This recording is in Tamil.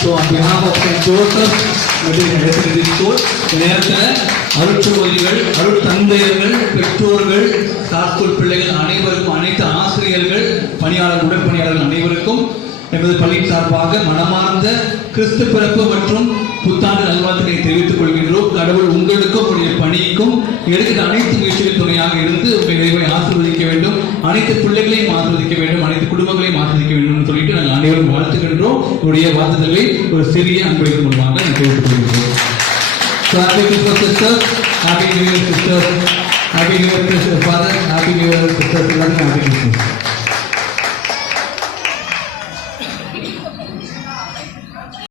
So on behalf of St. Joseph Secondary School, இந்த நேரத்தில் அருட்சகோதரிகள், அருட்தந்தையர்கள், பெற்றோர்கள், ஸ்கூல் பிள்ளைகள் அனைவருக்கும், அனைத்து ஆசிரியர்கள், பணியாளர், உடற்பணியாளர்கள் அனைவருக்கும் எமது பள்ளியின் சார்பாக மனமார்ந்த கிறிஸ்து பிறப்பு மற்றும் புத்தாண்டு நல்வாழ்த்துக்களை தெரிவித்துக் கொள்கின்றோம். கடவுள் உங்களுக்கும் உங்களுடைய பணிக்கும் எடுக்கிற அனைத்து முயற்சிகள் துணையாக இருந்து உங்களை ஆசீர்வதிக்க வேண்டும், அனைத்து பிள்ளைகளையும் ஆசீர்வதிக்க வேண்டும், அனைத்து குடும்பங்களையும் ஆசீர்வதிக்க வேண்டும் சொல்லிட்டு நாங்கள் அனைவரும் வாழ்த்துகின்றோம். உங்களுடைய வாழ்த்துதலை ஒரு சிறிய அன்பளிப்பு மூலமாக தெரிவித்துக் கொள்கின்றோம். Happy Christmas sisters, Happy New Year sisters, Happy New Year Father, Happy New Year sisters, Happy Christmas.